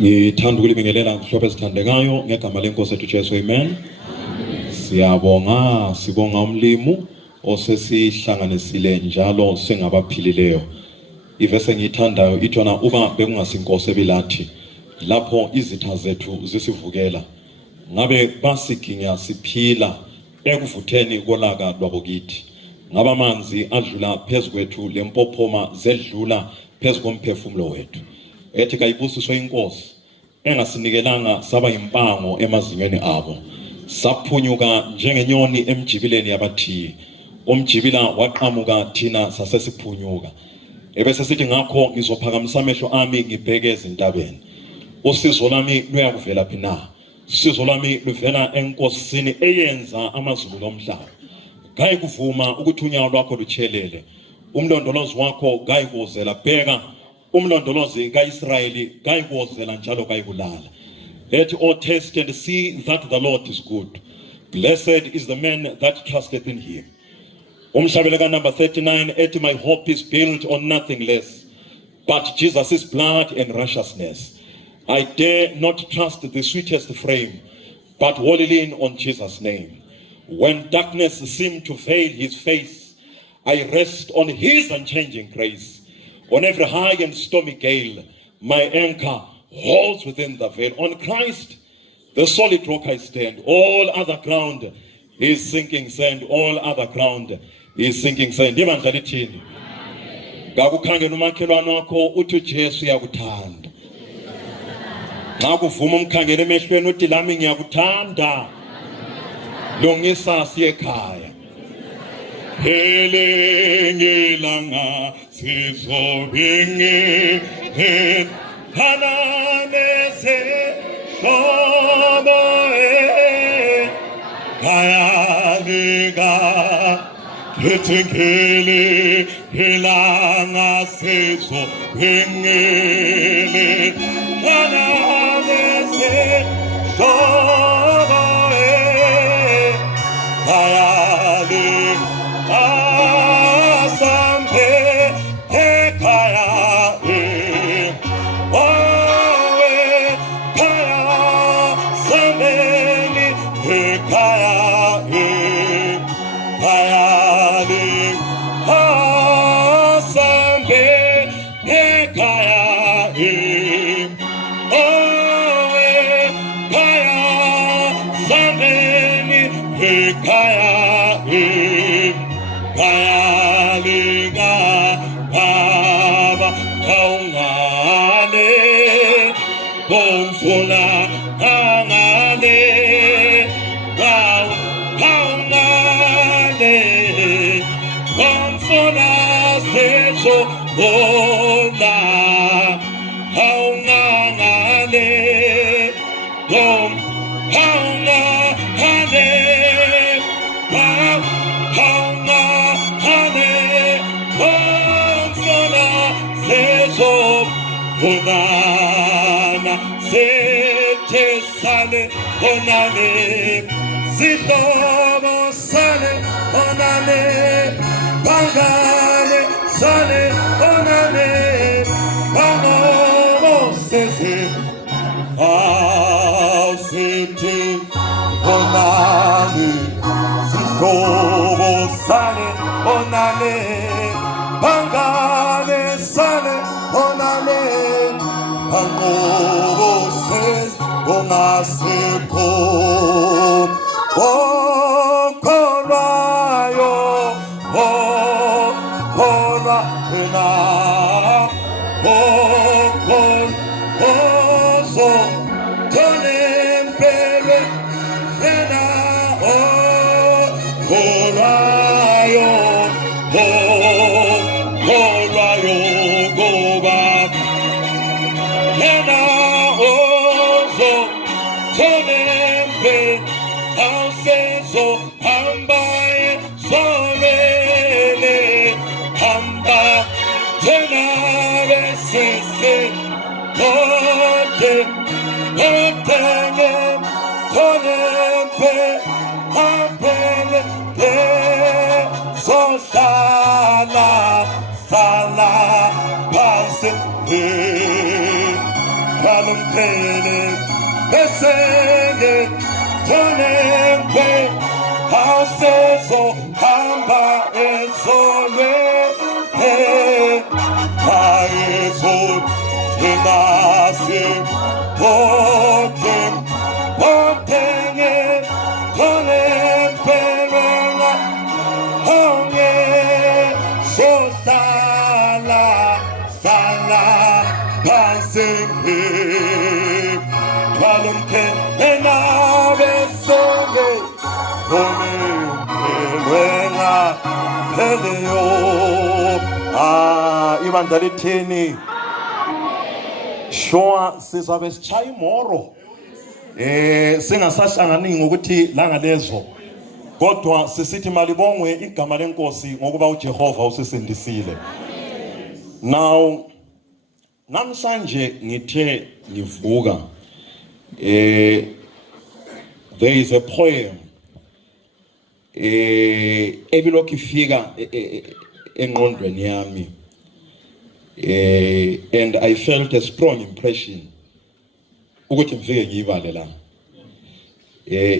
Ngithanda ukulibingelela kuhlobo esithandekayo ngegama lenkosi ethu Jesu, amen. Sibonga umlimu osesihlanganisile njalo sengabaphilileyo. Ivese ngiyithandayo ithona uba bekungasinkosi ebilathi lapho izitha zethu zisivukela ngabe basiginya siphila ekuvutheni kolaka lwabokithi ngaba amanzi adlula phezukwethu lempophoma zedlula phezukomphefumulo wethu ethi kayibusiswe inkosi engasinikelanga saba impango emazinyweni abo saphunyuka njengenyoni emjibileni yabathiyi omjibila waqhamuka thina sasesiphunyuka ebese sithi ngakho ngizophakamisa amehlo ami ngibheke ezintabeni usizo lami luyakuvela phi na usizo lami luvela enkosini eyenza amazulu nomhlaba gayi kuvuma ukuthi unyawo lwakho luchelele umlondolozi wakho gayi kuzela bheka umlondolozi kaIsrayeli gayi kuzela njalo gayi kulala ethi oh taste and see that the Lord is good blessed is the man that trusteth in him. Umhlabeleka number 39 ethi my hope is built on nothing less but Jesus' blood and righteousness. I dare not trust the sweetest frame but wholly lean on Jesus' name. When darkness seemed to veil his face, I rest on his unchanging grace. On every high and stormy gale, my anchor holds within the veil. On Christ, the solid rock I stand. All other ground is sinking sand. All other ground is sinking sand. Ndibandla lithini? Ngakukhangela umakhelwane wakho uthi Jesu uyakuthanda. Xa kuvuma umkhangela emehlweni uthi lami ngiyakuthanda. Lungisa siye ekhaya. Ngelanga sizobinge hananese shobo kayalika lethengele ngelanga sizobinge hananese shobo kayalika asambe ekaya onale zitobo sale onale bangale sale onale bango sese asiti onale zitobo sale onale bangale sale onale bango sese Onaseko Okorayo Okorana Okon Oso Konempere Fena Okorayo Okorayo Goba Fena Tonembe, Auseso, Hambae, Sorele, Hamba, Tenare, Sese, Tote, Totenem, Tonembe, Hambele, So Sala, Sala, Passe, Kalumphele besenge Tonembe Hausezo Hamba Ezolwe Haezol Tenase Botem Botenge Tonembe Honge Sosala Sala Pasengi Kalumpe Enabe Songe Honge Peleo Ibandla lithini Sure sizabe sichaya imoro singasahlangani ngokuthi langa lezo kodwa sisithi malibongwe igama lenkosi ngokuba uJehova usisindisile. Now namhlanje ngithe ngivuka there is a poem ebilokhu ifika engqondweni yami and I felt a strong impression ukuthi ngifike ngiyibale la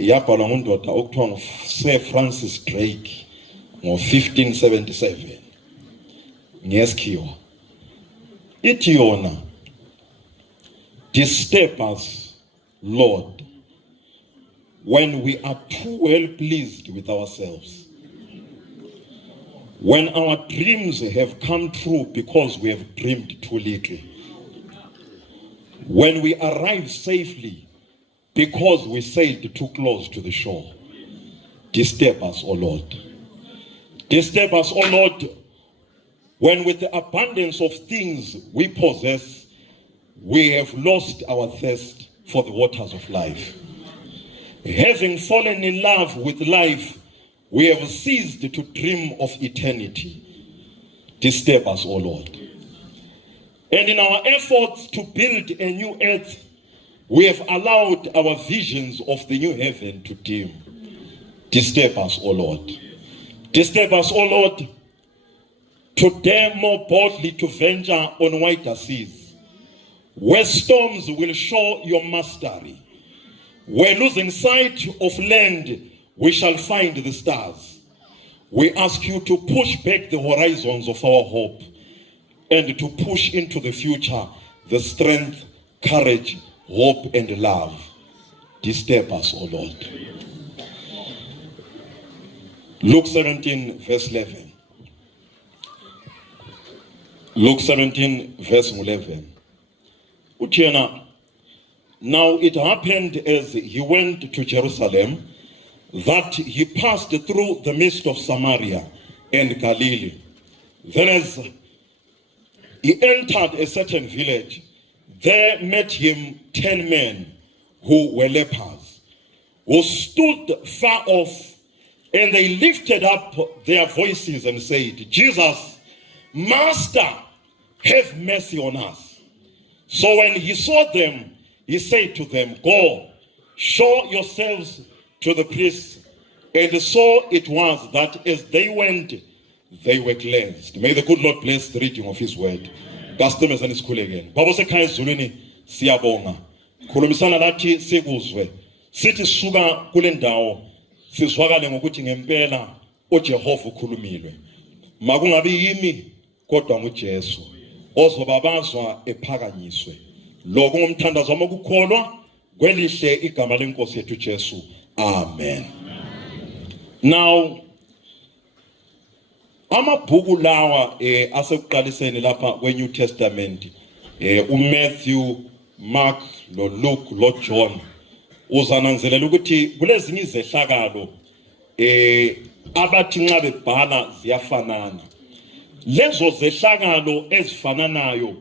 yabhalwa ngundoda okuthiwa Sir Francis Drake ngo-1577 ngesikhiwa ithi yona disturb us Lord when we are too well pleased with ourselves, when our dreams have come true because we have dreamed too little, when we arrive safely because we sailed too close to the shore. Disturb us, O Lord. Disturb us, O Lord, when with the abundance of things we possess, we have lost our thirst for the waters of life. Having fallen in love with life, we have ceased to dream of eternity. Disturb us, O Lord. And in our efforts to build a new earth, we have allowed our visions of the new heaven to dim. Disturb us, O Lord. Disturb us, O Lord, to dare more boldly to venture on wider seas, where storms will show your mastery. Where losing sight of land, we shall find the stars. We ask you to push back the horizons of our hope and to push into the future the strength, courage, hope, and love. Disturb us, O Lord. Luke 17, verse 11. Luke 17, verse 11. Utiena, now it happened as he went to Jerusalem that he passed through the midst of Samaria and Galilee. Then as he entered a certain village, there met him 10 men who were lepers, who stood far off, and they lifted up their voices and said, Jesus, Master, have mercy on us. So when he saw them, he said to them, go, show yourselves to the priests. And so it was that as they went, they were cleansed. May the good Lord bless the reading of his word. Customers and school again. Baba sekhaya ezulwini siyabonga. Khulumisana lathi sikuzwe. Sithi suka kule ndawo sizwakale ngokuthi ngempela uJehova ukhulumile. Makungabi yimi kodwa nguJesu ozobabazwa ephakanyiswe. Lo kungumthandazo wami ukukholwa kwelihle igama lenkosi yethu Jesu. Amen. Now amabhuku lawa asekuqaliseni lapha kweNew Testament uMatthew, Mark, Luke, John uzananzelela ukuthi kulezinye izehlakalo abathi nxa bebhala ziyafanana. Lezo zehlakalo ezifananayo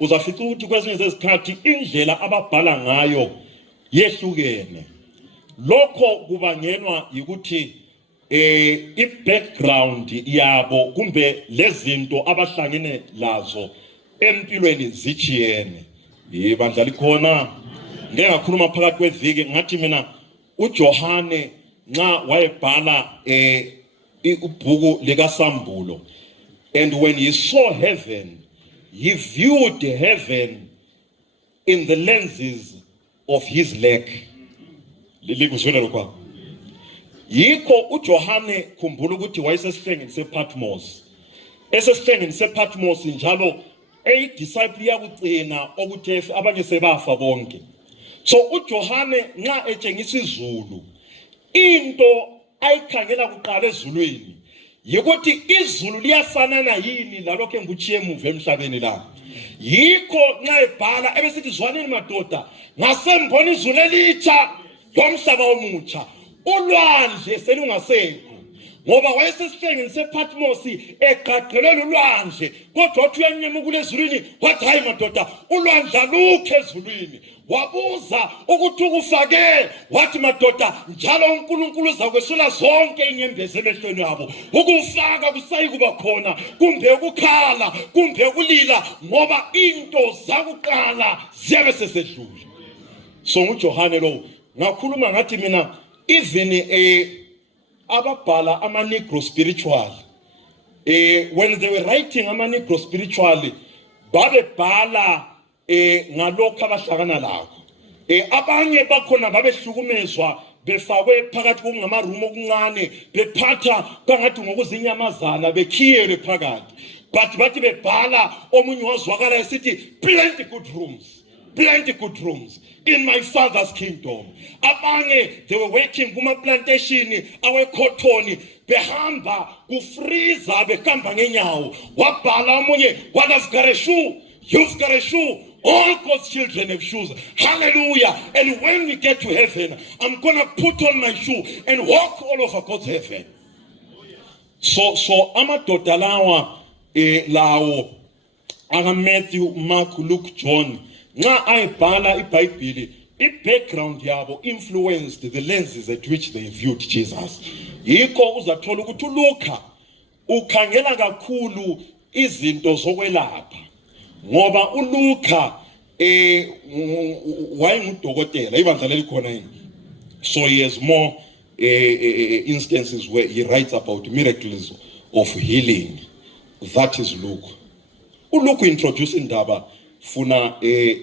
uzafica ukuthi kwezinye zezikhathi indlela ababhala ngayo yehlukene. Lokho kubangelwa ukuthi i-background yabo kumbe lezinto abahlangene lazo empilweni zichiyene. Ibandla likhona ngeke ngakhuluma phakathi kweviki ngathi mina uJohane nxa wayebhala ibhuku likaSambulo, and when he saw heaven, he viewed heaven in the lenses of his leg. Lilikuzwela lokho. Yikho uJohane khumbula ukuthi wayesesihlengeni sePatmos. Esesihlengeni sePatmos njalo disciple yakugcina okuthi abanye sebafa bonke. So uJohane nxa etshengisa izulu into ayikhangela kuqala ezulwini yikuthi izulu liyafanana yini lalokho engikuchiye emuva emhlabeni la. Yikho nxa ebhala ebesithi zwanini madoda ngasembona izulu elitsha lomhlaba omutsha ulwandle selungasekho ngoba wayesesihlengeni sePatmos egaqelwe ulwandle kodwa uthi uyanyema kulezulwini wathi hayi madoda ulwandle alukho ezulwini wabuza ukuthi ukufake wathi madoda njalo uNkulunkulu uzakwesula zonke inyembezi emehlweni yabo ukufaka kusayi kuba khona kumbe ukukhala kumbe ukulila ngoba into zakuqala ziyabe sesedlule. So uJohane lo ngakhuluma ngathi mina even ababhala ama-Negro spiritual when they were writing ama-Negro spiritual babebhala ngalokho abahlakana lakho abanye bakhona babehlukumezwa befakwe phakathi kokungamarumu okuncane bephatha kangathi ngokuzinyamazana bekhiyelwe phakathi but bathi bebhala omunye wazwakala esithi plenty good rooms in my father's kingdom. Abanye they were working kuma plantation awe cotton behamba kufreezer behamba ngenyawo wabhala omunye what has got a shoe you've got a shoe. All God's children have shoes. Hallelujah. And when we get to heaven, I'm going to put on my shoe and walk all over God's heaven. So amadoda lawa lawo aka Matthew, Mark, Luke, John nxa ayibhala iBhayibheli i-background yabo influenced the lenses at which they viewed Jesus. Yikho uzathola ukuthi uLuka ukhangela kakhulu izinto zokwelapha ngoba uLuka wayengudokotela ibandla lelikhona yini. So he has more instances where he writes about miracles of healing. That is Luke. uLuke introduce indaba funa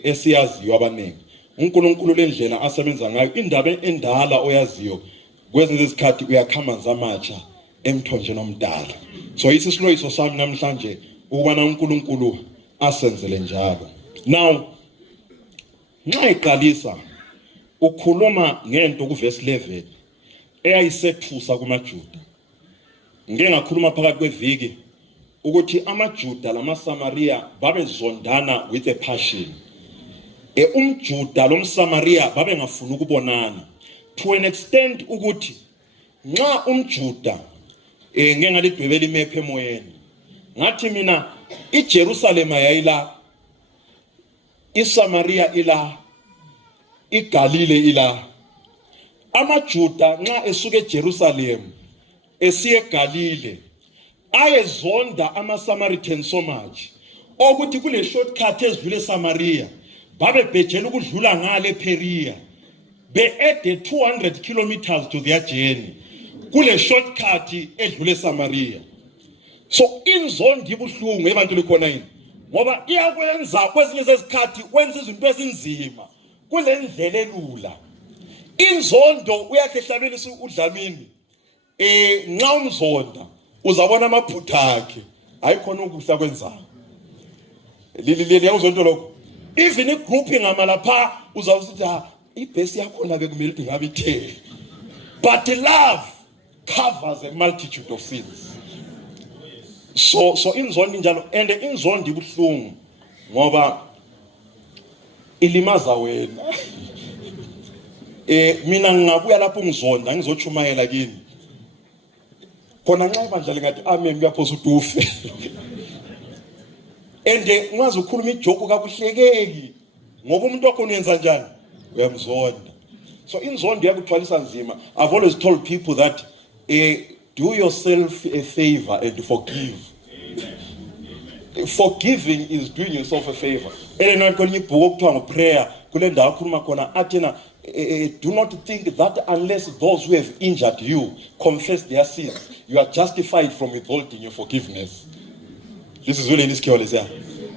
esiyaziyo abaningi uNkulunkulu lendlela asebenza ngayo indaba endala oyaziyo kwezinye izikhathi uyakhamanza amatsha emthonjeni omdala. So isisiloyiso sami namhlanje ukubana uNkulunkulu asenzele njalo. Now nxa iqalisa ukhuluma ngento kuverse 11 eyayisethusa kumaJuda. Ngeke ngakhuluma phakathi kweviki ukuthi amaJuda lamaSamaria babezondana with a passion. UmJuda lomSamaria babengafuna ukubonana to an extent ukuthi nxa umJuda ngeke ngalidwebela imephe emoyeni ngathi mina iJerusalem yayila iSamaria ila iGalile ila amaJuda nxa esuka eJerusalem esiye eGalile ayezonda amaSamaritans so much ukuthi kule shortcut ezidlule eSamaria babebhejela ukudlula ngale ePeria be added 200 kilometers to their journey kule shortcut edlule eSamaria. So inzondo ibuhlungu ebantu likhona yini ngoba iyakwenza kwezinye izikhathi kwenza izinto ezinzima kule ndlela elula. Inzondo uyakhehlabelisa uDlamini nxa umzonda uzabona amaphutha akhe ayikhona ukuhla kwenzayo lili yakuzonto lokho even igroup ngamalapha uzawusithi ibhesi yakho la bekumele ukuthi ngabe ithe but love covers a multitude of sins. So inzondo njalo and inzondo ibuhlungu ngoba ilimaza wena mina ngingabuya lapho ngizonda ngizochumayela kini khona nxa ibandla lingathi amen kuyaphosa utufe ende ungazi ukukhuluma ijoke kakuhlekeki ngoba umuntu wakho uyenza njani uyamzonda. So inzondo yakuthwalisa nzima. I've always told people that do yourself a favor and forgive. Forgiving is doing yourself a favor. Elena kwenye ibhuku okuthiwa ngoprayer kule ndawo akhuluma khona athina do not think that unless those who have injured you confess their sins, you are justified from withholding your forgiveness. This is really in this case.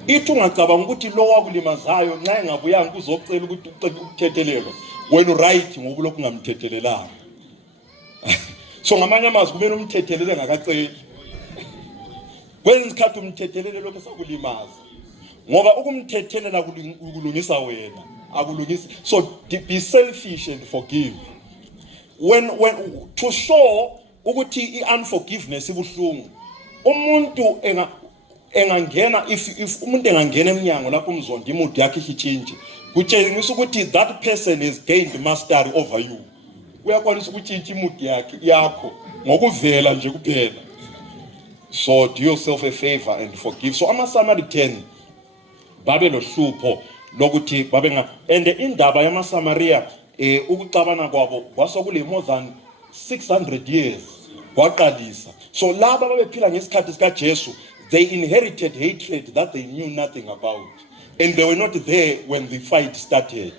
ithi ungacabanga ukuthi lo wakulimazayo nxa engabuyanga kuzocela ukuthi ukuthethelelwa wena right ngoba lokhu ungamthethelelanga. So ngamanye amazwi kumele umthethelele ngakaceli. Kwenza isikhathi umthethelele lokho sakulimaza ngoba ukumthethelela kulungisa wena akulungisi. So be selfish and forgive. When to show ukuthi unforgiveness ibuhlungu, umuntu engangena if umuntu engangena eminyango lapho umzondo imudi yakhe ihitshintshe, kutshengisa ukuthi that person has gained mastery over you. Uyakwanisa ukutshintsha imudi yakho ngokuvela nje kuphela. So do yourself a favor and forgive. So amaSamaritan babe lohlupho lokuthi babenga, and indaba yamaSamaria ukuxabana kwabo kwasokule more than 600 years kwaqalisa. So laba babephila ngesikhathi sika Jesu, they inherited hatred that they knew nothing about, and they were not there when the fight started.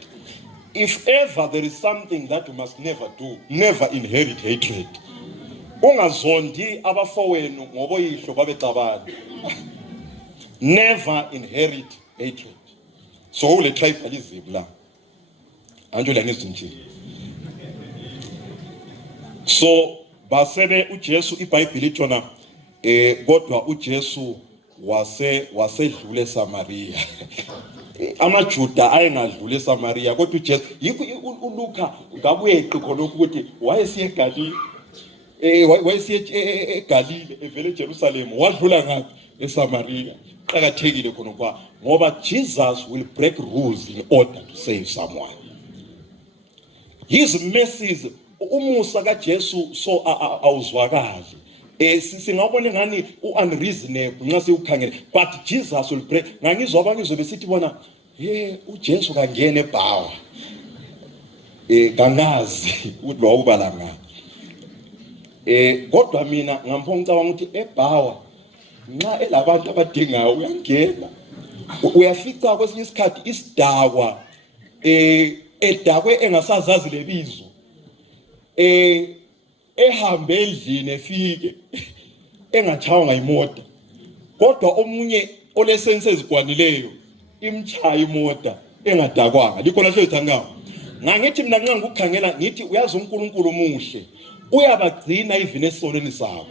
If ever there is something that you must never do, never inherit hatred. Ungazondi abafowenu ngoboyihlo babexabana. Never inherit hatred. So ule tribalism la anjola ngezinto. So basebe uJesu iBhayibheli ithona kodwa uJesu wasedlule eSamaria. AmaJuda ayengadlule eSamaria kodwa uJesu uLuka ngabuyeqi khona ukuthi wayesiye eGalile. Wayesiye eGalile evele eJerusalem wadlula ngaphi eSamaria. Qhakathekile khona kwa ngoba Jesus will break rules in order to save someone. His mercies umusa kaJesu so awuzwakali. Singabona ngani unreasonable nxa siukhangela, but Jesus will break. Ngangizwa abangizwe besithi bona uJesu kangena eBhawa. Kangazi ukuthi wawubala ngaphi. Kodwa mina ngamphonga ngicabanga ukuthi eBhawa nxa elabantu abadingayo uyangena. Uyafica kwesinye isikhathi isidakwa edakwe engasazazi lebizo ehambe endlini efike engathawanga imota, kodwa omunye olesense ezikwanileyo imchaya imota engadakwanga. Likhona hlo ithangama. Ngangithi mina nxa ngikukhangela ngithi uyazi uNkulunkulu umuhle uyabagcina even esonweni sabo,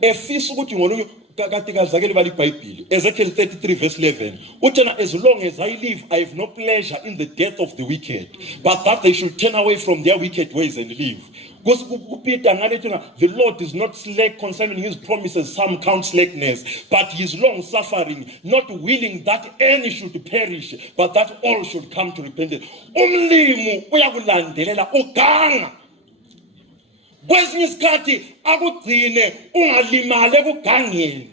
efisa ukuthi ngolunye kade kazakele bali iBhayibheli Ezekiel 33 verse 11 uthena, as long as I live I have no pleasure in the death of the wicked, but that they should turn away from their wicked ways and live. Because Peter ngalethi the Lord is not slack concerning his promises, some count slackness, but he is long suffering, not willing that any should perish, but that all should come to repentance. Umlimu uyakulandelela uganga. Kwesinye isikhathi akugcine ungalimali ekugangeni,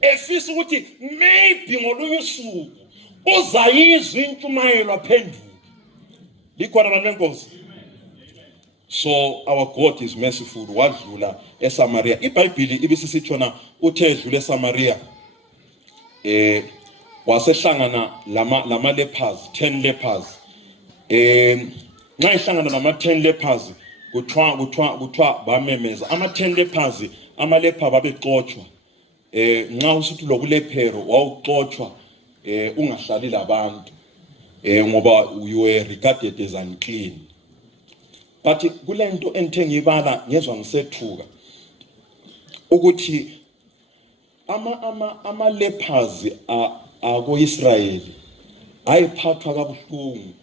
efisa ukuthi maybe ngolunye usuku uzayizwa intshumayelo aphenduke. Likhona manenkosi. So our God is merciful. Wadlula eSamaria. iBhayibheli ibisisithona uthe edlula eSamaria wasehlangana lama lepers, 10 lepers. Nxa ehlangana nama 10 lepers kuthiwa bamemeza ama 10 lepers, amalepa babexotshwa. Nxa usithi lobulephero wawuxotshwa ungahlali labantu ngoba you were regarded as unclean. But kulento enthengi ibala ngezwe ngisethuka ukuthi ama lepers ako-Israyeli ayiphathwa kabuhlungu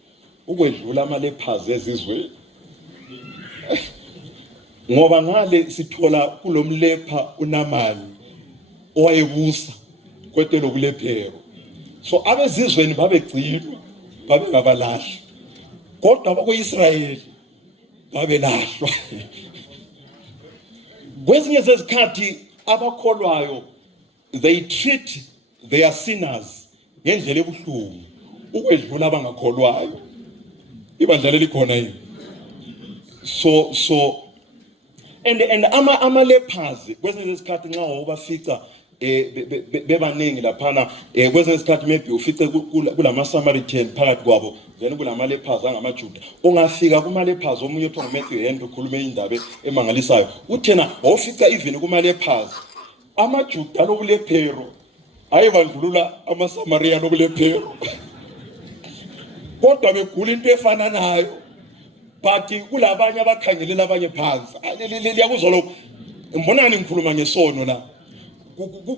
ukwedlula ama lepers ezizweni. Ngoba ngale sithola kulomlepha uNamani owayebusa kwetelo lobulephero. So abezizweni babegcinwa babengabalahli, kodwa abako-Israyeli babelahlwa. Kwezinye zezikhathi abakholwayo they treat their sinners ngendlela ebuhlungu ukwedlula abangakholwayo. Ibandla likhona yini? So and ama lepers kwezinye zezikhathi nxa ubafica bebaningi laphana kwezinye isikhathi maybe ufice kulama Samaritan phakathi kwabo, then kulama lepers angamaJuda. Ungafika kuma lepers omunye uthi ngoMatthew Henry ukhuluma indaba emangalisayo uthena wawufica even kuma lepers amaJuda lobulephero ayebandlulula amaSamaria nobulephero kodwa begula into efana nayo but kulabanye abakhangelela abanye phansi liyakuzwa lokho mbonani ngikhuluma ngesono la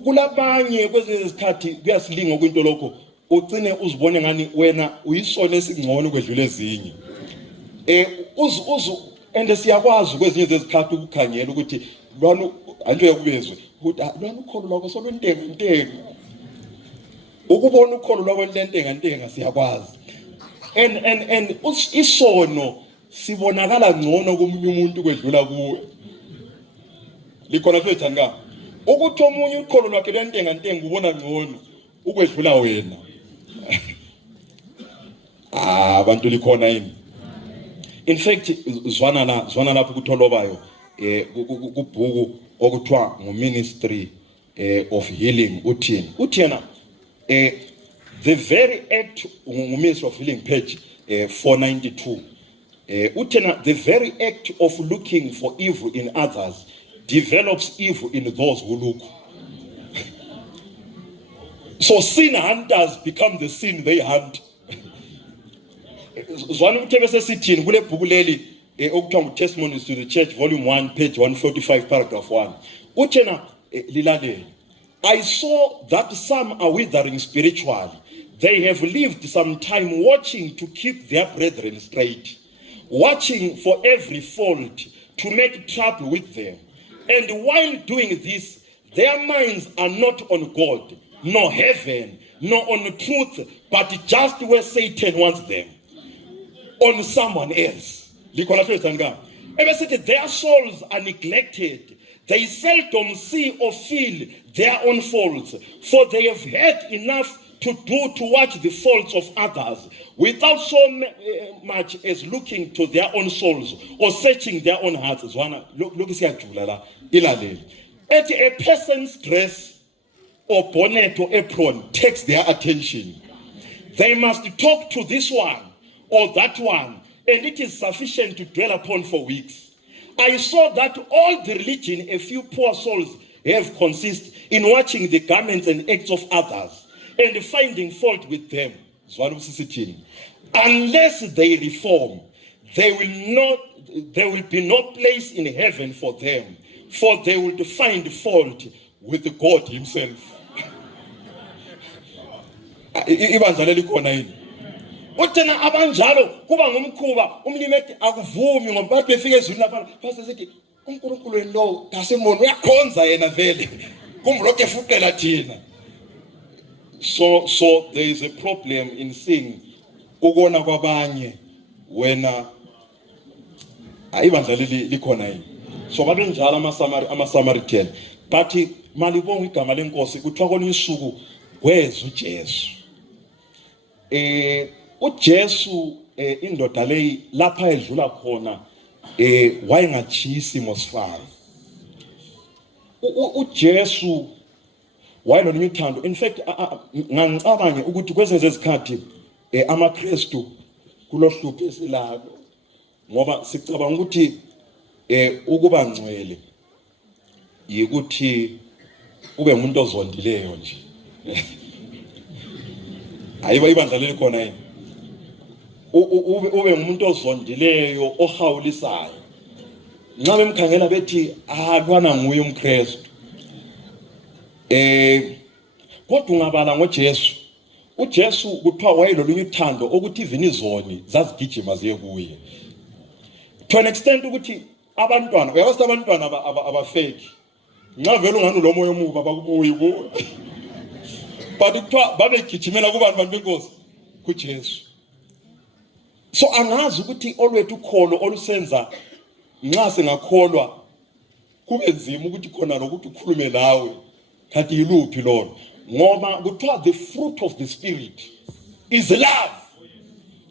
kulabanye kwezinye izikhathi kuyasilinga kwinto lokho ugcine uzibone ngani wena uyisona esingcono kwedlula ezinye and siyakwazi kwezinye izikhathi ukukhangela ukuthi lwana anjwe yakubezwe ukuthi lwana ukholo lwakho solwentenga ukubona ukholo lwakho lentenga siyakwazi and isono sibonakala ngcono komunye umuntu kwedlula kuwe likhona mfethu anga ukuthi omunye ukholo lwakhe lentenga ubona ngcono ukwedlula wena abantu likhona yini in fact zwana lapho kutholobayo kubhuku okuthiwa nguministry of healing uthina the very act nguministry of healing page 492 uthina the very act of looking for evil in others develops evil in those who look. So sin hunters become the sin they hunt. Zwana uthebese sithini kule bhuku leli okuthiwa Testimonies to the Church volume 1 page 145 paragraph 1 uthena lilaleli I saw that some are withering spiritually. They have lived some time watching to keep their brethren straight, watching for every fault to make trouble with them. And while doing this, their minds are not on God, nor heaven, nor on truth, but just where Satan wants them, on someone else. Their souls are neglected. They seldom see or feel their own faults, for they have had enough to do to watch the faults of others without so much as looking to their own souls or searching their own hearts. Look, a person's dress or bonnet or apron takes their attention. They must talk to this one or that one, and it is sufficient to dwell upon for weeks. I saw that all the religion a few poor souls have consist in watching the garments and acts of others and finding fault with them. Unless they reform, there will be no place in heaven for them, for they will find fault with God himself. Uthena abanjalo kuba ngumkhuba umlimi ethi akuvumi ngoba bathi befika ezweni lapha pastor sithi uNkulunkulu wena ngasemona uyakhonza yena vele kumloke fuqela thina. So there is a problem in seeing ukona kwabanye wena ayibandla likhona yini. So babe njalo ama-Samaritan bathi malibonga igama lenkosi kuthiwa kona isuku kweza uJesu. uJesu indoda leyi lapha edlula khona wayengachisi mosifana. uJesu wayelona uthando. In fact ngicabanye ukuthi kwezenze izikhathi amaKristu kulohlupho esilalo ngoba sicabanga ukuthi ukuba ngcwele yikuthi ube umuntu ozondileyo nje. Ayiba ibandla lelikhona yini ube umuntu ozondileyo ohawulisayo. Nxa bemkhangela bethi lwana nguye umKristu. Kodwa ungabala ngoJesu. uJesu kuthiwa wayelolunye uthando ukuthi even izoni zazigijima ziye kuye. To an extent ukuthi abantwana uyabazi abantwana abafeki. Nxa vele ungani lo moya omubi abakubuyi kuwe. But kuthiwa babegijimela kubantu benkosi kuJesu. So angazi ukuthi olwethu ukholo olusenza nxa singakholwa kube nzima ukuthi khona lokuthi ukhulume lawe kanti yiluphi lolo ngoba kuthiwa the fruit of the spirit is love,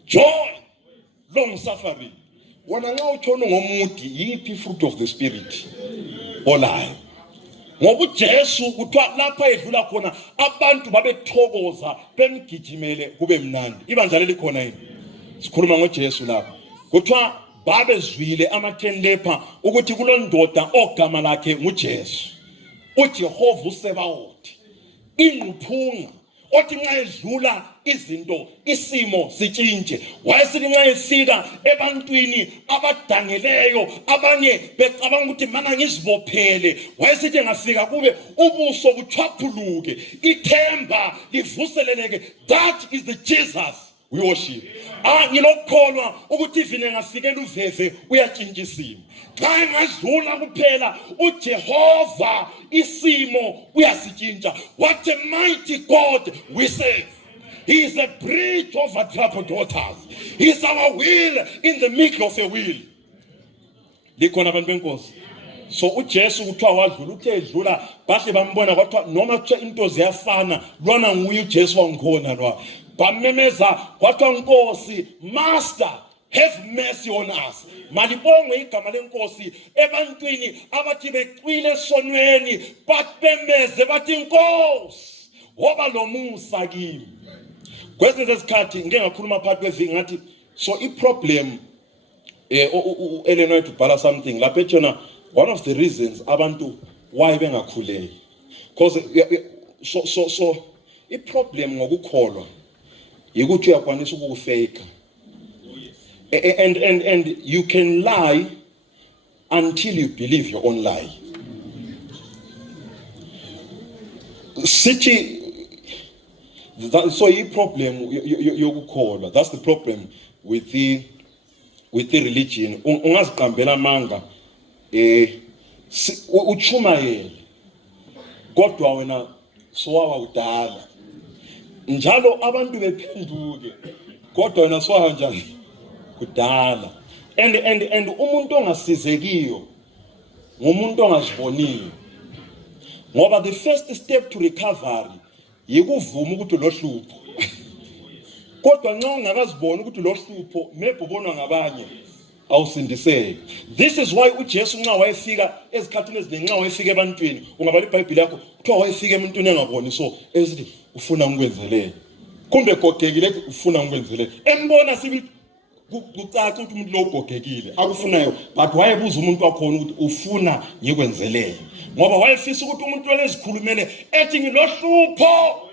joy, long suffering. Wona nxa uthona ngomuthi yipi fruit of the spirit olayo ngoba uJesu kuthiwa lapha edlula khona abantu babethokoza bemgijimele kube mnandi. Ibandla lelikhona yini sikhuluma ngoJesu lapha kuthiwa babezwile ama-10 lepha ukuthi kulondoda ogama lakhe nguJesu uJehova uSebawothi ingquphunga othi nxa edlula izinto isimo sitshintshe. Wayesithi nxa efika ebantwini abadangeleyo abanye becabanga ukuthi mana ngizibophele, wayesithi ngafika kube ubuso buthwaphuluke, ithemba livuseleleke. That is the Jesus we worship. Ngilokholwa ukuthi ivine ngafikela uveve uyatshintsha isimo. Xa engadlula kuphela uJehova isimo uyasitshintsha. What a mighty God we serve. He is a bridge over troubled waters. He is our wheel in the middle of a wheel. Likhona abantu benkosi. So uJesu kuthiwa wadlula, uthe edlula bahle bambona kwathiwa noma kuthiwa into ziyafana, lwana nguye uJesu wangikhona lwa. Bamemeza kwathiwa Nkosi, Master, have mercy on us. Malibonge igama lenkosi ebantwini abathi becwile esonweni bamemeze bathi Nkosi woba lomusa kimi. Kwezinye zesikhathi ngeke ngakhuluma phakathi kweviki ngathi so i-problem Eleanor to bhala something lapha ethona one of the reasons abantu why bengakhuleki, because so i-problem ngokukholwa yikuthi uyakwanisa ukufake. And you can lie until you believe your own lie. So a problem yokukholwa. That's the problem with the religion. Ungaziqambela manga uchumayele kodwa wena sowawa udala. Njalo abantu bephenduke kodwa wena sowawa njani kudala. And umuntu ongasizekiyo ngumuntu ongaziboniyo. Ngoba the first step to recovery yikuvuma ukuthi lo hlupho. Kodwa nxa ungakazibona ukuthi lo hlupho maybe ubonwa ngabanye awusindiseke. This is why uJesu nxa wayefika ezikhathini eziningi, nxa wayefika ebantwini, ungabala iBhayibheli yakho kuthiwa wayefika emuntwini engaboni, so esithi ufuna ngikwenzelele, kumbe gogekile ufuna ngikwenzelele. Embona sibi kucaca ukuthi umuntu lo ugogekile akufunayo, but wayebuza umuntu wakhona ukuthi ufuna ngikwenzelele, ngoba wayefisa ukuthi umuntu olezikhulumele ethi ngilohlupho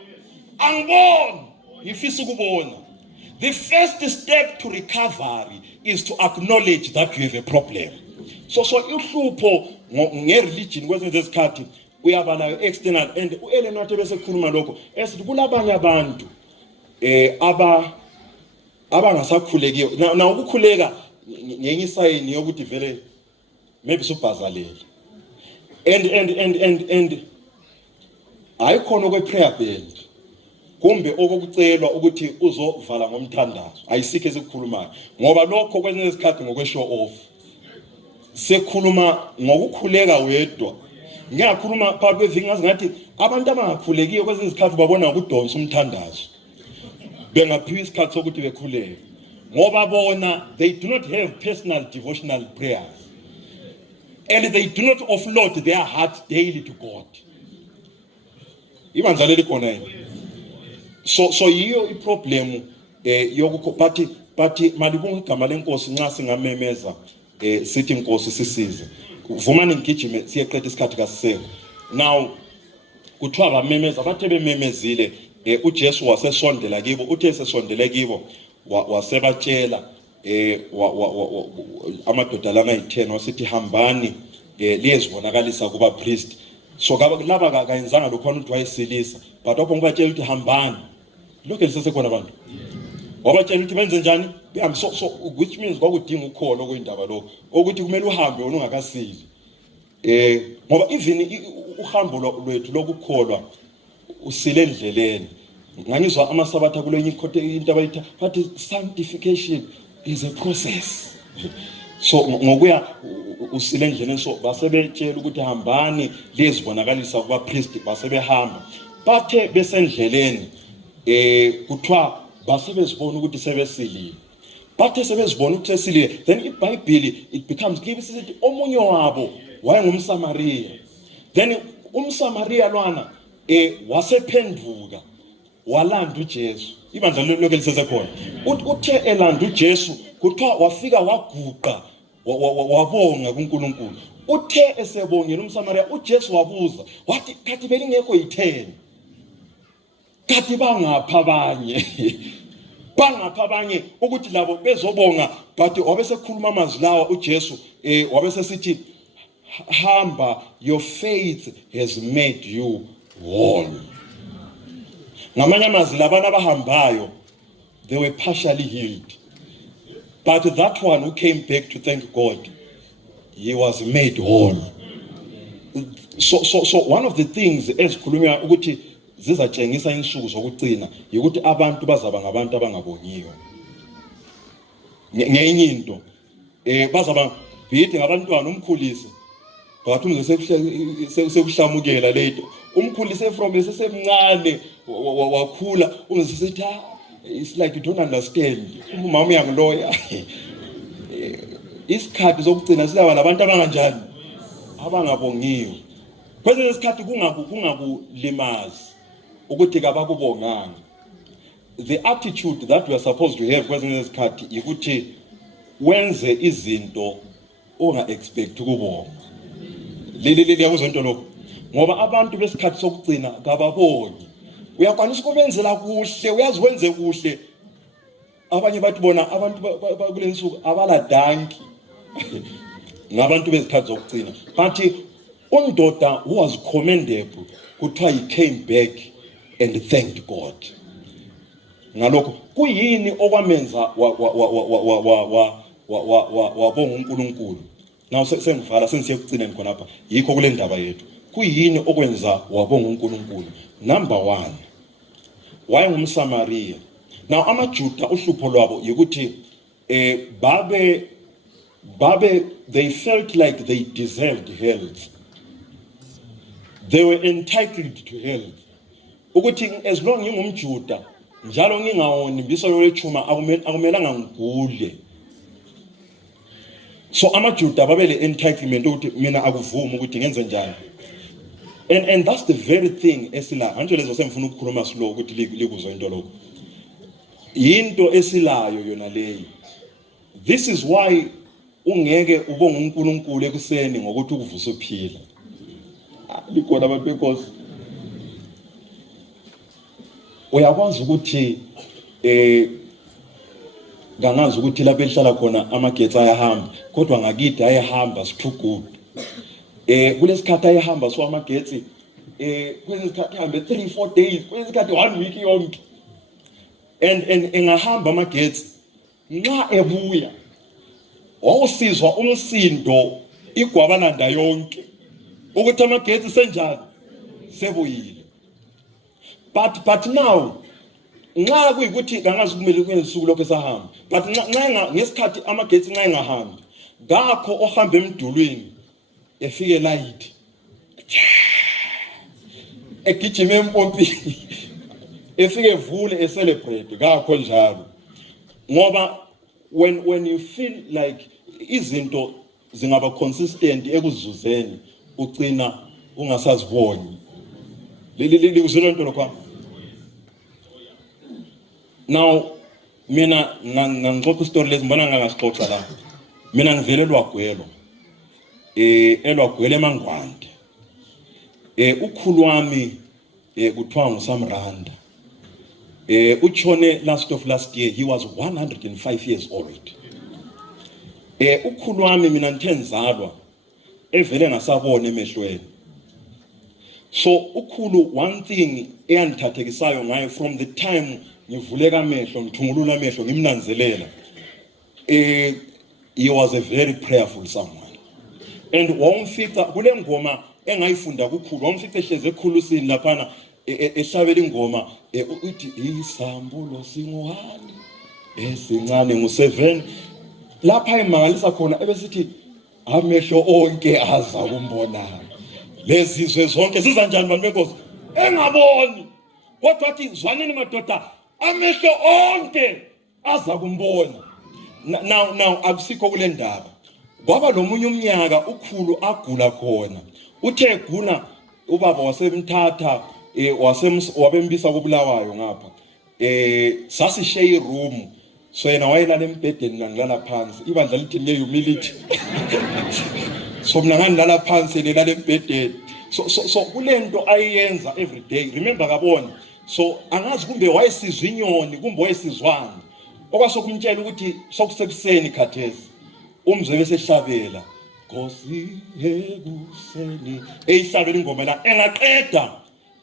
angiboni, ngifisa ukubona. The first step to recovery is to acknowledge that you have a problem. So uhlupho nge-religion kwezinye zesikhathi uyabala external, and uEleanor bese khuluma lokho esithi kulabanye abantu abangasakhulekiyo. Na ukukhuleka ngenye isayini yokuthi vele maybe subhazalele. And ayikhona kwe prayer band kumbe okokucelwa ukuthi uzovala ngomthandazo, ayisikho esikukhulumayo, ngoba lokho kwezinye isikhathi ngokwe show off. Sekhuluma ngokukhuleka wedwa. Ngiyakhuluma phakathi kweviki ngathi abantu abangakhulekiyo kwezinye isikhathi babona ukudonsa umthandazo, bengaphiwa isikhathi sokuthi bekhuleke, ngoba bona they do not have personal devotional prayers and they do not offload their heart daily to God. Ibandla lelikhona yini? So yiyo iproblem yokukho but malibonga igama lenkosi nxa singamemeza sithi Nkosi sisize. Vumani ngigijime siyeqeda isikhathi kasiseko. Now kuthiwa bamemeza, bathe bememezile uJesu wasesondela kibo, uthe sesondele kibo wasebatshela amadoda lana ayi-10 wasithi hambani liyezibonakalisa kuba priest. So laba kayenzanga lokho ukuthi wayesilisa, but lokho ngibatshela ukuthi hambani. Lokho lisesekhona abantu wabatshela ukuthi benze njani, behambe. So which means kwakudinga ukholo kwindaba lokho ukuthi kumele uhambe wona ungakasili. Ngoba even uhambo lwethu lokukholwa usile endleleni. Ngangizwa amasabatha kulenye into abayitha but sanctification is a process. So ngokuya usile endleleni, so basebetshela ukuthi hambani liyezibonakalisa kuba priest, basebehamba bathe besendleleni kuthiwa basebezibona ukuthi sebesilile. Bathe sebezibona ukuthi sesilile, then iBhayibheli it becomes clear sithi omunye wabo wayengumSamaria. Then umSamaria lwana wasephenduka walanda uJesu. Ibandla lokho lisesekhona. Uthe elanda uJesu kuthiwa wafika waguqa wabonga kuNkulunkulu. Uthe esebongela umSamaria uJesu wabuza wathi kathi belingekho yi10 Kanti bangapha abanye bangapha abanye ukuthi labo bezobonga, but wabesekhuluma amazwi lawa uJesu wabesesithi hamba, your faith has made you whole. Ngamanye amazwi labana abahambayo, they were partially healed, but that one who came back to thank God, he was made whole. So one of the things ezikhulunywa ukuthi zizatshengisa insuku zokugcina ukuthi abantu bazaba ngabantu abangabongiyo. Ngenye into bazaba bithi ngabantwana umkhulisi, but umze sekuhlamukela lethu. Umkhulise from esesemncane wakhula umze sithi it's like you don't understand. Umama uyangiloya. Isikhathi zokugcina silaba nabantu abanganjani abangabongiyo. Kwesinye isikhathi kungakulimazi ukuthi kabakubonganga. The attitude that we are supposed to have kwesinye isikhathi ukuthi wenze izinto onga expect ukubonga. Liyakuzwa into lokho. Ngoba abantu besikhathi sokugcina kababongi. Uyakwanisa ukubenzela kuhle, uyazi wenze kuhle. Abanye bathi bona abantu kulensuku abala danki. Ngabantu besikhathi zokugcina. But undoda who was commendable kuthiwa he came back and thanked God. Ngalokho kuyini okwamenza wabonga uNkulunkulu. Now sengivala sensiye kugcineni khona lapha. Yikho kule ndaba yethu. Kuyini okwenza wabonga uNkulunkulu? Number 1. WayengumSamaria. Now amaJuda uhlupho lwabo yikuthi babe they felt like they deserved health. They were entitled to health. Ukuthi as long ngingumJuda njalo ngingawoni imbiso yechuma akumelanga ngigule. So amaJuda babele entitlement ukuthi mina akuvumi ukuthi ngenze njani. And that's the very thing esila. Manje lezo semfuna ukukhuluma slow ukuthi likuzwe into lokho. Into esilayo yona leyo. This is why ungeke ubonge uNkulunkulu ekuseni ngokuthi ukuvusa uphila. Likhona abantu because uyakwazi ukuthi ngangazi ukuthi lapho ehlala khona amagetsi ayahamba kodwa ngakithi ayahamba too good. Kulesikhathi ayahamba so amagetsi kwesikhathi hambe 3-4 days, kwesikhathi 1 week yonke. And engahamba amagetsi nxa ebuya wawusizwa umsindo igwabalanda yonke ukuthi amagetsi senjani sebuyile. But now nxa kuyikuthi kangazi kumele kwensuku lokho esahamba, but nxa ngesikhathi amagetsi nxa engahambi ngakho ohamba emdulwini efike light egijima empompini efike evule celebrate ngakho njalo. Ngoba when you feel like izinto zingaba consistent ekuzuzeni ugcina ungasaziboni. Likuzwela into lokho. Now mina ngixoxa story lezi mbona ngangasixoxa la. Mina ngivelelwa gwelo. Elwagwele eMangwande. Ukhulu wami kuthiwa nguSamranda. Uchone last year, he was 105 years old. Ukhulu wami mina ngithe ngizalwa evele ngasabona emehlweni. So ukhulu, one thing eyandithathekisayo ngayo from the time ngivuleka amehlo ngithungulula amehlo ngimnanzelela, he was a very prayerful someone. And wamfica kule ngoma engayifunda kukhulu, wamfica ehleze ekhulusini laphana ehlabela ingoma uthi isambulo singuhani esincane ngu7 lapha emangalisa khona ebesithi amehlo onke aza kumbona. Lezizwe zonke siza njani bantu benkosi engaboni, kodwa athi zwanini madoda amehlo onke aza kumbona. Now akusikho kule ndaba. Kwaba lomunye umnyaka ukhulu agula khona. Uthe egula ubaba wasemthatha wabembisa kubulawayo ngapha. Sasishare iroom. So yena wayelala embedeni ngilala phansi. Ibandla lithi le humility. So mina ngilala phansi nelala embedeni. So kulento ayenza every day. Remember kabona. So angazi kumbe wayesizwa inyoni kumbe wayesizwani okwasokumtshela ukuthi sokusekuseni khathesi umzwe bese hlabela Nkosi ekuseni eyihlabela ingoma la engaqeda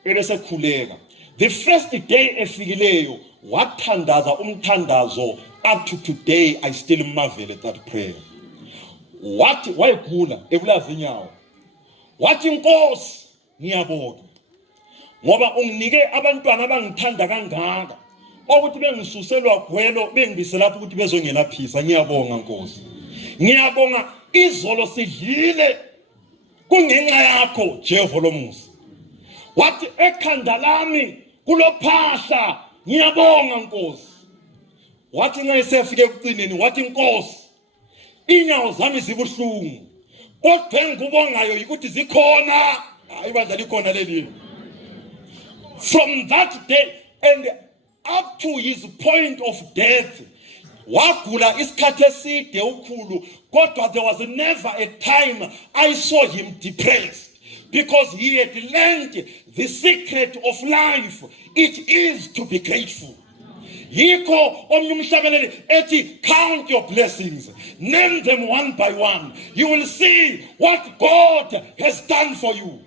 ebese khuleka. The first day efikileyo wathandaza umthandazo up to today I still marvel at that prayer. Wathi wayegula ebulaza inyawo wathi Nkosi ngiyabonga ngoba unginike abantwana abangithanda kangaka ukuthi bengisuselwa gwelo bengibise lapho ukuthi bezongelaphisa. Ngiyabonga Nkosi, ngiyabonga izolo sidlile kungenxa yakho Jehova lomusa. Wathi ekhanda lami kulophahla ngiyabonga Nkosi. Wathi nxa esefike ekucineni wathi Nkosi inyawo zami zibuhlungu kodwa engikubongayo ukuthi zikhona ibandla likhona leli. From that day and up to his point of death wagula isikhathi eside ukhulu kodwa there was never a time I saw him depressed because he had learned the secret of life. It is to be grateful. Yiko omnye umhlabeleli ethi count your blessings, name them one by one, you will see what God has done for you.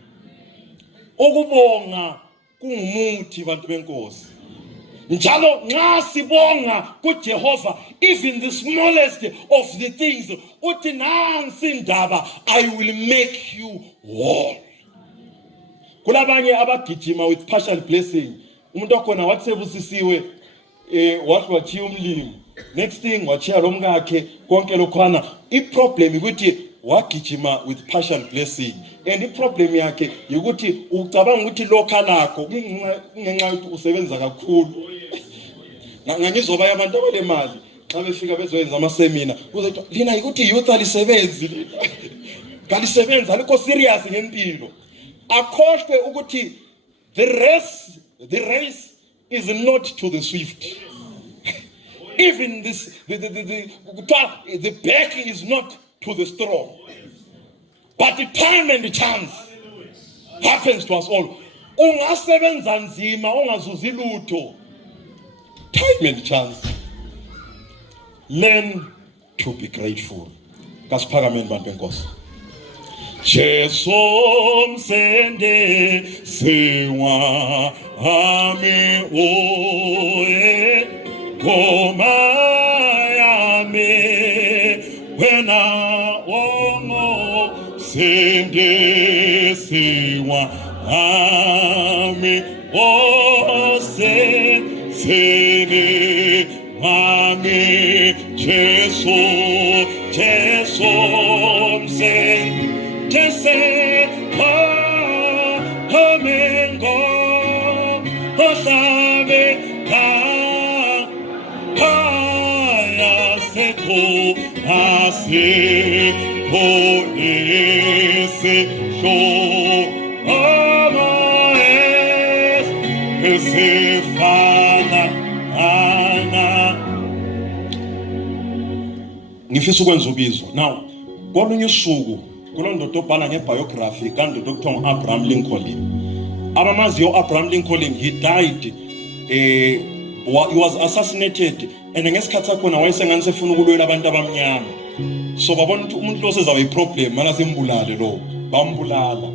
Ukubonga kungumuthi bantu benkosi. Njalo nxa sibonga kuJehova even the smallest of the things uthi nansi indaba I will make you whole. Kulabanye abagijima with partial blessing. Umuntu okhona wathi sebusisiwe wathi wachiya umlimi next thing wachiya lo mkakhe konke lokhwana. I-problem ukuthi wagijima with partial blessing and i-problem yakhe ukuthi ucabanga ukuthi lokha lakho kungenxa yokuthi usebenza kakhulu. Ngangizobaya abantu abale mali xa befika bezoyenza amasemina uzothi lina ukuthi youth alisebenzi lina kalisebenza alikho serious ngempilo. Akhohlwe ukuthi the race is not to the swift. Even this the back is not to the strong, but the time and the chance happens to us all. Ungasebenza nzima ungazuzi lutho, time and chance. Learn to be grateful. Kasiphakameni bantu benkosi. Jesu msende sewa ame oe goma yame wena ongo sende sewa ame o sende ame Jesu msende Jesse Hamengo Osame Kaya Seko Ase Ese Sho Amaes Ese Fana Ana. Ngifisa ukwenza ubizo now kolunye usuku kulondodo obhala ngebiography kandodo okuthiwa Abraham Lincoln. Abamaziyo Abraham Lincoln, he died, he was assassinated and ngesikhathi sakhona wayesengani sefuna ukulwela abantu abamnyama. So babona ukuthi umuntu lo sezabe iproblem mana sembulale lo bambulala.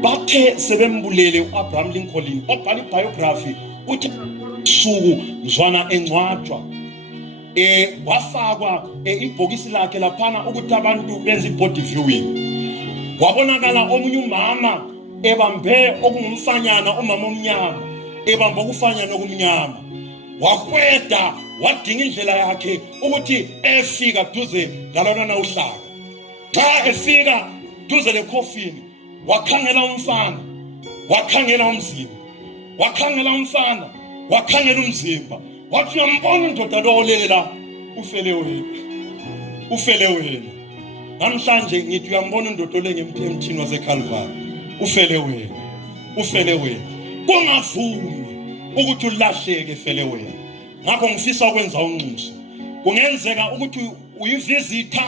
Bathe sebembulele uAbraham Lincoln obhala ibiography uthi suku mzwana engcwatshwa wafakwa ibhokisi lakhe laphana ukuthi abantu benze ibody viewing. Wabonakala omunye umama ebambe okungumfanyana umama omnyama ebambe okufanyana okumnyama. Wakweda wadinga indlela yakhe ukuthi efika duze ngalona uhlaka. Xa efika duze lekhofini wakhangela umfana, wakhangela umzimba, wakhangela umfana, wakhangela umzimba. Wathi uyambona indoda lo olele la ufele wena, ufele wena. Namhlanje ngithi uyambona indoda ole ngemthini waseCalvary ufele wena, ufele wena. Kungavumi ukuthi ulahleke efele wena. Ngakho ngifisa ukwenza unxuso. Kungenzeka ukuthi uyivisitha,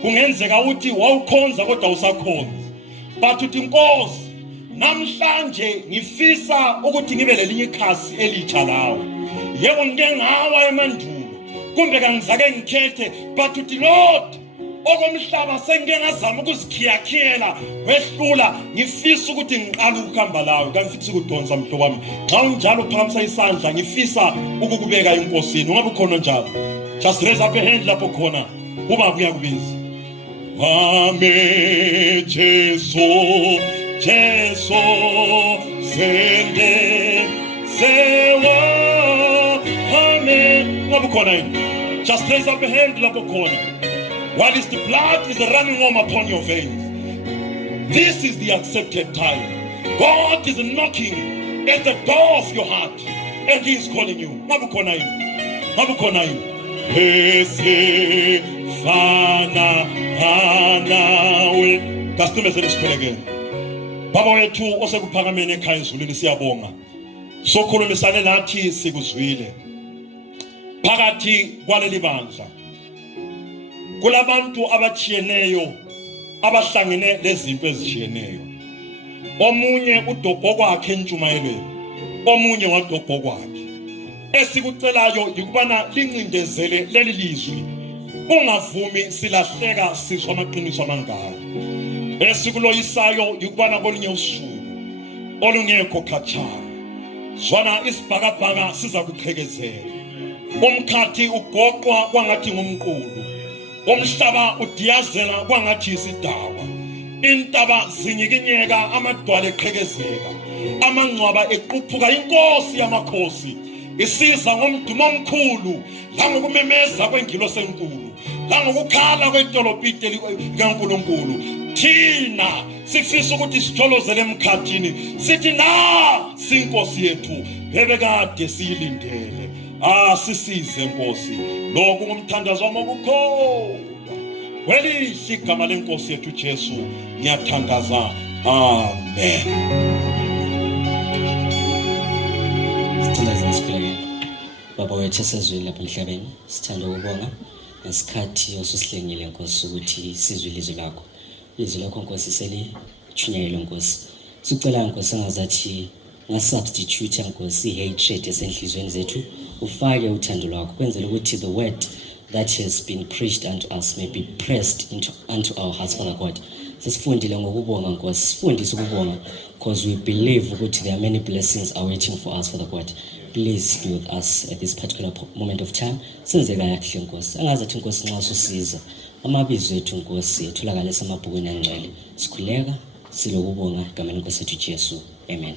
kungenzeka ukuthi wawukhonza kodwa usakhonza. But uthi Nkosi namhlanje ngifisa ukuthi ngibe lelinye ikhasi elitsha lawe. Yebo ngike ngawa emandulo kumbe kangizake ngikhethe, but uthi Lord okomhlaba sengike ngazama ukuzikhiyakhiyela wehlula, ngifisa ukuthi ngiqale ukuhamba lawe, kangifisa ukudonsa mhlobo wami. Xa unjalo phamisa isandla, ngifisa ukukubeka enkosini. Ungabe ukhona njalo? Just raise up your hand lapho khona. Uba kuyakubiza. Ame Jesu, Jesu sende sewa. Ame. Ungabe ukhona yini? Just raise up your hand lapho khona. While the blood is running warm upon your veins, this is the accepted time. God is knocking at the door of your heart, and He is calling you. Mabukonai, Hese fana hanawe. Customer service call again. Baba wethu osekuphakameni ekhaya ezulwini siyabonga. Sokhulumisane nathi sikuzwile. Phakathi kwaleli bandla kulabantu abachiyeneyo abahlangene lezinto ezichiyeneyo. Omunye udobho kwakhe entshumayelweni, omunye wadobho kwakhe. Esikucelayo yikubana lincindezele leli lizwi, ungavumi silahleka sizwa amaqiniso amangaka. Esikuloyisayo yikubana kolunye usuku olungekho khatshana zwana isibhakabhaka siza kuqhekezela. Umkhathi ugoqwa kwangathi ngumqulu, umhlaba udiyazela kwangathi isidakwa. Intaba zinyikinyeka, amadwala eqhekezeka, amangcwaba equphuka. Inkosi yamakhosi isiza ngomdumo omkhulu, langokumemeza kwengilosi enkulu, langokukhala kwetolopite likaNkulunkulu. Thina sifisa ukuthi sitholozele emkhathini sithi na sinkosi yethu bebekade siyilindele. Sisize Nkosi, lokhu ngumthandazo wami okukhulu. Welihle igama lenkosi yethu Jesu, ngiyathandaza. Amen. Sithandaza isikhuleko. Baba wethu esezweni lapha emhlabeni, sithanda ukubonga ngesikhathi osusihlengile Nkosi ukuthi sizwe ilizwi lakho. Ilizwi lakho Nkosi selichunyayelwe Nkosi. Sicela Nkosi angazathi ngasubstitute Nkosi hatred esenhlizweni zethu, ufake uthando lwakho kwenzela ukuthi the word that has been preached unto us may be pressed unto our hearts, Father God. Sesifundile ngokubonga Nkosi, sifundise ukubonga because we believe ukuthi there are many blessings awaiting for us, Father God. Please be with us at this particular moment of time. Senze kahle Nkosi, angazathi Nkosi nxa usiza amabizo ethu Nkosi etholakala esamabhukweni angcwele, sikhuleka silokubonga egameni lenkosi yethu Jesu. Amen.